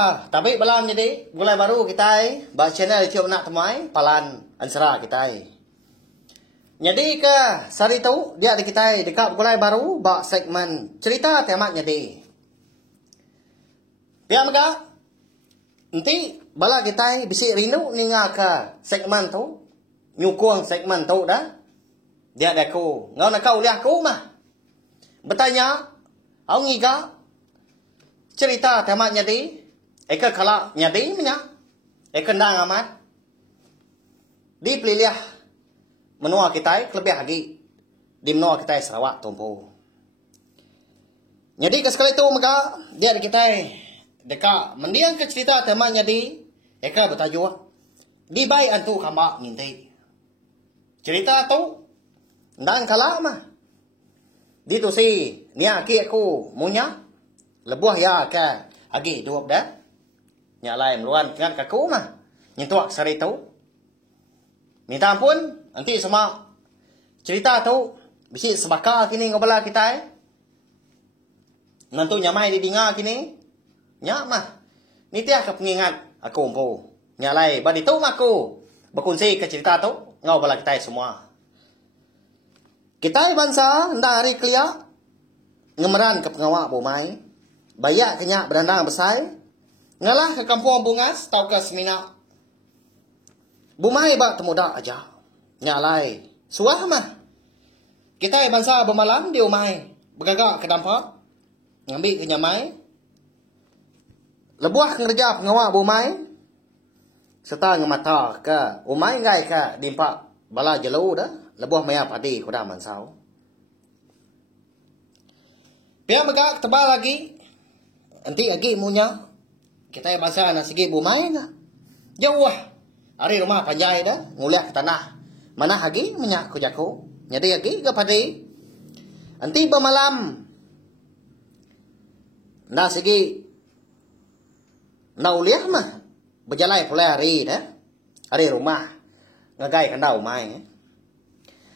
Ya, tapi malam jadi mulai baru kita buat channel YouTube nak temai palan ansara kita. Jadi ke sari tu dia ada kita dekat mulai baru buat segmen cerita temat jadi. Dia maka nanti bala kita bisi rindu ninga ke segmen tu nyukung segmen tu dah. Dia ada ku, ngau nak kau lihat ku mah. Bertanya, au ngiga cerita temat jadi. Eka kala nyadi minya, eka ndang amat. Di peliliah menua kita kelebih lagi di menua kita Sarawak tumpu. Jadi ke sekali itu maka dia ada kita deka mendiang ke cerita tema nyadi eka bertajuk di bai antu kama ngintai. Cerita tu ndang kala mah. Di tu si nia ki aku munya lebuh ya ka agi duop dah. Nya lain luan dengan kaku mah nyentuak sari tu minta ampun nanti semua cerita tu bisi sebaka kini ngobala kita nanti nyamai di dinga kini nya mah ni tiah ke pengingat aku empu nya lain badi tu aku berkongsi ke cerita tu ngobala kita semua kita bangsa ndak hari kelia ngemeran ke pengawak bomai bayak kenyak berandang besai ngalah ke kampung Bungas tau ke semina. Bumai bak temuda aja. Nyalai. Suah mah. Kita bangsa bermalam di umai. Bergagak ke dampak. Ngambil ke nyamai. Lebuah kerja pengawak bumai. Serta ngemata ke umai ngai ke dimpak bala jelu dah. Lebuah maya padi kuda mansau. Pihak megak tebal lagi. Nanti lagi munya. Kita bangsa nak segi bumai dah. Jauh lah. Hari rumah panjai dah. Nguliak ke tanah. Mana lagi minyak ku jaku. Jadi lagi ke padi. Nanti bermalam. Nak segi. Nak uliak mah. Berjalan pulai hari dah. Hari rumah. Ngagai kandau umai.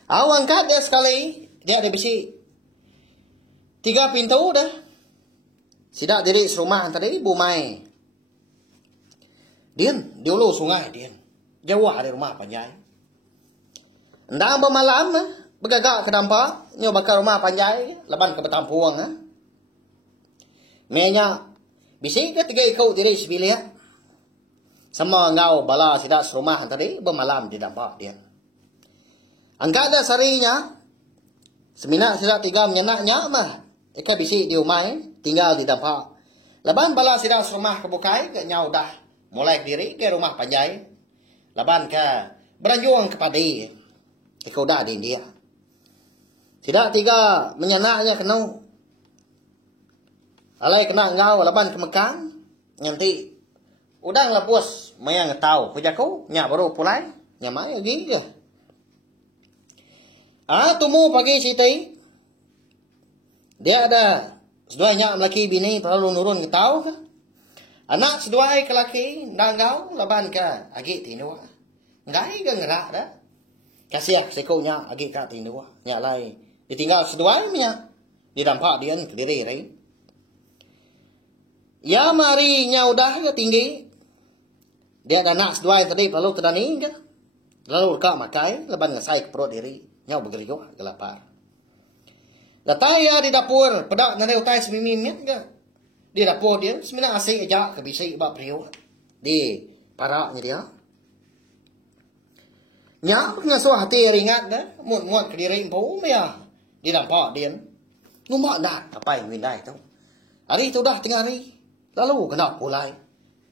Awak angkat dia sekali. Dia ada bisi. 3 pintu dah. Sidak diri serumah tadi bumai. Dian, di ulu sungai Dian. Jauh dari rumah panjai. Ndang bermalam, bergagak ke dampak, nyobakar rumah panjai, leban ke betampuang. Menya, bisik ke 3 ikut diri sebilia. Sama ngau bala sidak serumah tadi, bermalam di dampak Dian. Angkat ada sarinya, semina sidak 3 menyenaknya mah. Ika bisik di umai, tinggal di dampak. Leban bala sidak serumah kebukai, ke nyau dah. Mulai diri ke rumah panjai. Laban ke beranjuang ke padi. Ikut dah di India. Tidak 3 menyenaknya kena. Alai kena ngau laban ke Mekang. Nanti udang lepus mayang tahu. Kujaku nyak baru pulai. Nyamai lagi ke. Tumu pagi sitai. Dia ada sedua nyak lelaki bini perlu nurun ke tahu ke. Anak seduai ke laki, ndanggau, laban ke agi tinua. Ngai ke ngerak dah. Kasih sekunya agi ke tinua. Nyak lai. Ditinggal seduai minyak. Didampak dia ke diri rai. Ya mari nya udah ke tinggi. Dia ada anak seduai tadi perlu kedani ke. Lalu ka makai, laban ngesai ke perut diri. Nya bergerigo ke lapar. Datai ya di dapur, pedak nanti utai semimimit ke. Di dapur dia, sebenarnya asing aja kebisik bak priu. Di paraknya dia. Nyak ngasuh hati ringat dah. Muat ke diri empu ya. Di dampak dia. Ngumak dah apa yang windai tu. Hari tu dah tengah hari. Lalu kena pulai.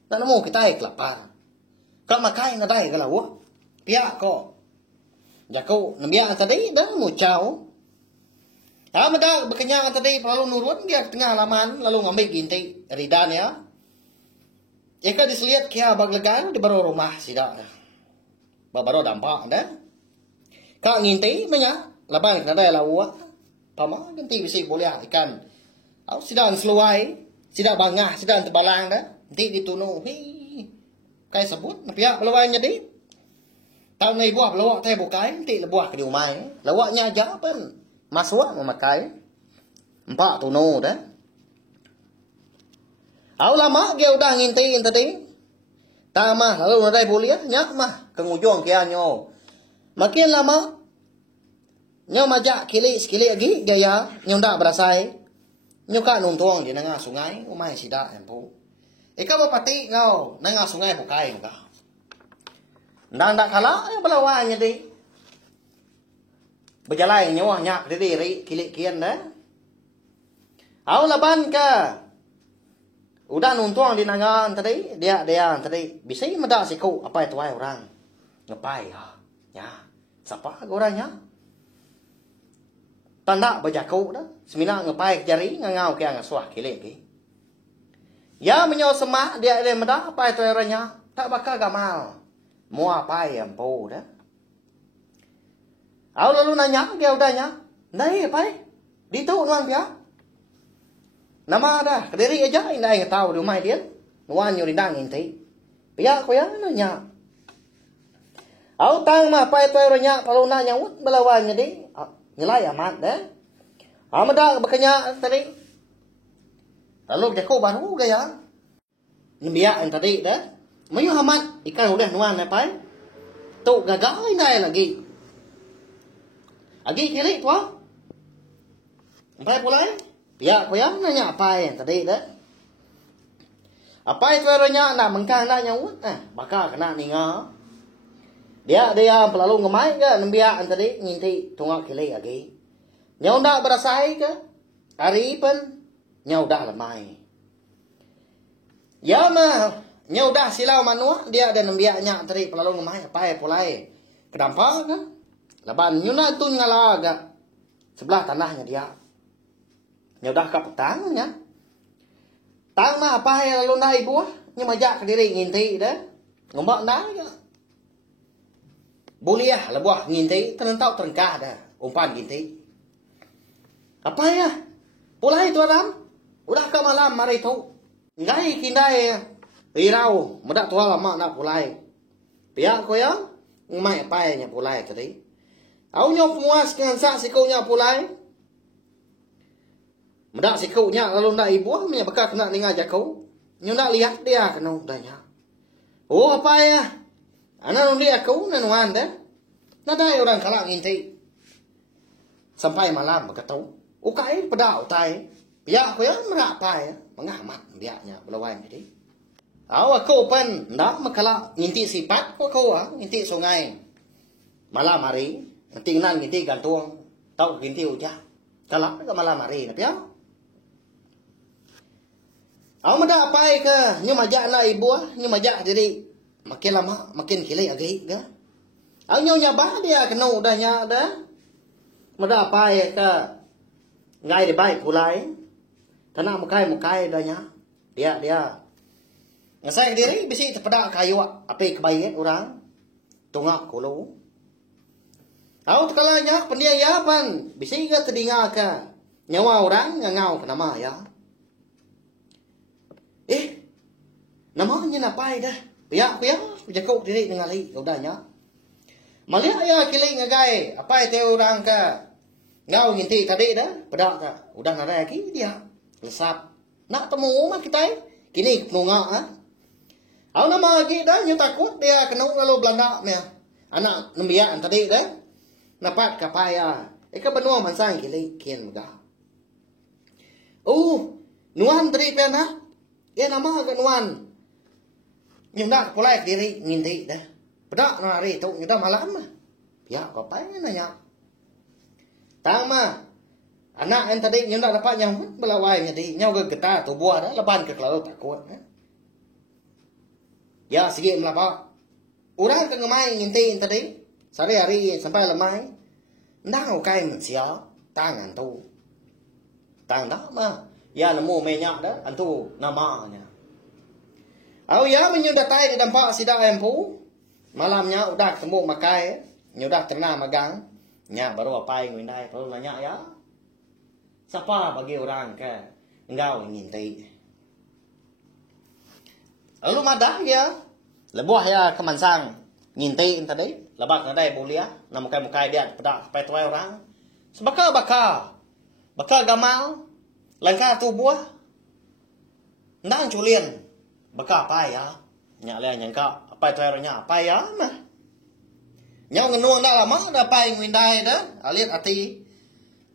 Dan nemu kita kelapar. Kau makai nadai ke lawa. Pihak kau. Jaku nambiak tadi dah mucau. Mada berkenyang tadi perlu nurun dia tengah halaman lalu ngambil ginti ridan ya. Eka diselihat kia baglegan di baru rumah sidak dah. Baru dampak dah. Kak nginti menya laban kada lawa. Pama ganti bisi boleh ikan. Au sidak seluai, sidak bangah, sidak tebalang dah. Nanti ditunu. Kai sebut pihak peluang jadi. Tahun ni buah pelawak teh bukai nanti lebuah ke di umai. Lawaknya aja pun. Masuk memakai 4 tuno dah. Au lama dia udah ngintiin tadi. Tama lalu nadai bulia nyak mah kengujung kia nyo. Makin lama nyo majak kili sekili lagi gaya nyo ndak berasai. Nyo ka nuntuang di nanga sungai umai sida empu. Ika bapati ngau nanga sungai bukai ngka. Ndak kala ya belawanya di. Berjalan nyo nyak diri kili kian dah. Au laban ka udah nuntuang di nangan tadi, dia tadi bisa medak siku apa itu orang ngapai ya siapa orangnya tanda bajaku dah semina ngapai jari ngangau ke ngasuah kile ke ya menyo semak dia medak apa itu orangnya tak bakal gamal mau apa yang po dah au lalu nanya ke udahnya ndai apa ditu nuan dia nama dah kediri aja inai tahu di rumah dia nuan yo rindang inti pia ko ya nanya au tang mah pai toy ronya kalau nanya ut belawan jadi nyelai amat dah amada bekanya tadi lalu dia ko baru gaya nyembia tadi dah mayu amat ikan udah nuan pai tu gagal inai lagi kiri tua pai pulai ya, ko yang nanya apa yang tadi dah? Apa itu orangnya nak mengkah nak nyawut? Bakal kena ninga. Dia pelalu ngemai ke nembia tadi nginti tungak kili lagi. Nyau ndak berasai ke? Hari pun nyau dah lemai. Ya mah nyau dah silau manua dia ada nembia nya tadi pelalu ngemai apa ya pulai. Kenapa ke? Laban nyuna tu ngalaga sebelah tanahnya dia. Ya udah ke petangnya. Tang mah apa yang lalu naik buah. Nhưng mà dạ cái diri nginti dah. Ngombak dah ya. Buliah lah buah nginti. Terentau terengkah dah. Umpan nginti. Apa ya? Pulai tu Adam. Udah ke malam mari tu. Ngai kindai. Irau. Medak tua lama nak pulai. Pihak ko yang. Ngmai apa yang pulai tadi. Au nyok muas dengan sak sikunya pulai. Medak sikunya lalu ndak ibu punya bekak kena ninga jakau. Nyo ndak lihat dia kena udahnya. Oh apa ya? Ana nundi aku nanuan dah. Nadai orang kalak nginti. Sampai malam berkatau. Ukai pedau tai. Ya ko ya merak apa ya? Mengamat dianya belawan jadi. Aw aku pen ndak makala nginti sifat ko nginti sungai. Malam hari nginti nan nginti gantung. Tau nginti uja. Kalak ke malam hari na piao. Aw mada apa ke? Nyo majak na ibu nyo majak diri. Makin lama makin kilai lagi ke. Aw nyo nyabah dia kena udahnya dah. Mada apa ke? Ngai di baik pulai. Tanah mukai dahnya. Dia. Ngasai diri bisi terpedak kayu api kebaik orang. Tungak kulu. Aw tekalanya pendiang yapan. Bisi ke terdinga ke. Nyawa orang ngau ke nama ya. Namanya napai dah. Piak, jakuk diri dengan li udahnya. Malia ya kili ngagai, apa itu orang ka? Ngau nginti tadi dah, pedak ka. Udah nada lagi dia. Lesap. Nak temu mah kita kini nunga ah. Au nama lagi dah nyu takut dia kena lalu Belanda nya. Anak nembian tadi dah. Napat kapaya. Eka benua mansang kili kian muda. Nuan tadi pena. Ya nama ke nuan. Nhưng đã pulai diri nginti dah. Pedak na hari tu kita malam mah. Ya apa nanya. Tang mah. Anak yang tadi nhưng đã dapat yang belawai jadi nyau ke getah tu buah dah leban ke kalau takut. Ya segi melapa. Orang ke ngemai nginti tadi. Sehari-hari sampai lemai. Ndak kai mensia tangan tu. Tang dah mah. Ya nemu minyak dah antu namanya. Au ya menyudatai di dampak sida empu. Malamnya udah ketemu makai, nyudah kena magang. Nya baru apa yang ngindai perlu nanya ya. Siapa bagi orang ke engkau nginti. Lalu madah ya. Lebuah ya kemansang nginti tadi. Lebak nadai bulia, na mukai dia pedak pai tuai orang. Sebaka bakal gamal langkah tubuh. Nang Julian. Baka apa ya? Nya le yang ka apa teranya apa ya mah. Nyau ngenuang dah lama dah pai ngindai dah. Alit ati.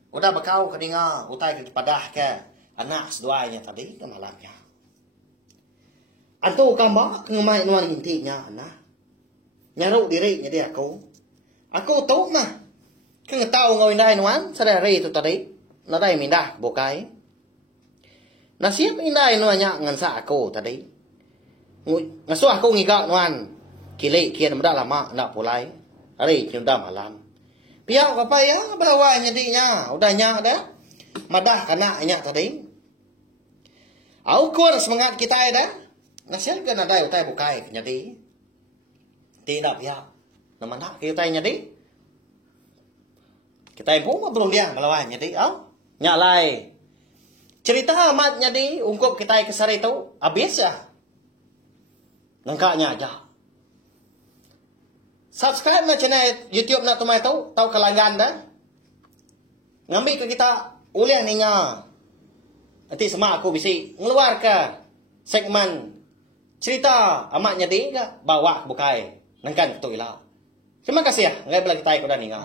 Udah bakau keninga utai ke padah ke anak seduanya tadi ke malamnya. Antu kamba ngemai nuan intinya anak. Nyaru diri nya dia aku. Aku tahu mah. Keng tahu ngau indai nuan sadari itu tadi. Nadai mindah bokai. Nasib indai nuannya ngansa aku tadi. Ngasuh aku ngika nuan. Kili kian muda lama nak pulai. Hari sudah malam. Pihak apa ya belawai nyedinya. Udahnya ada. Madah kanaknya tadi. Aku kuat semangat kita ada. Nasib kan ada utai bukai nyedi. Tidak pihak. Nama nak kita nyedi. Kita pun belum dia belawai nyedi. Nyalai. Cerita amat nyedi. Ungkup kita kesar itu. Habis ya. Nangkanya aja. Subscribe na channel YouTube na tumay tahu kalanggan dah. Ngambil ke kita ulian ninya. Nanti sama aku bisi ngeluar ke segmen cerita amatnya dia bawa bukai nangkan ketu ilah. Terima kasih ya. Ngai bela kita ikut dan ninga.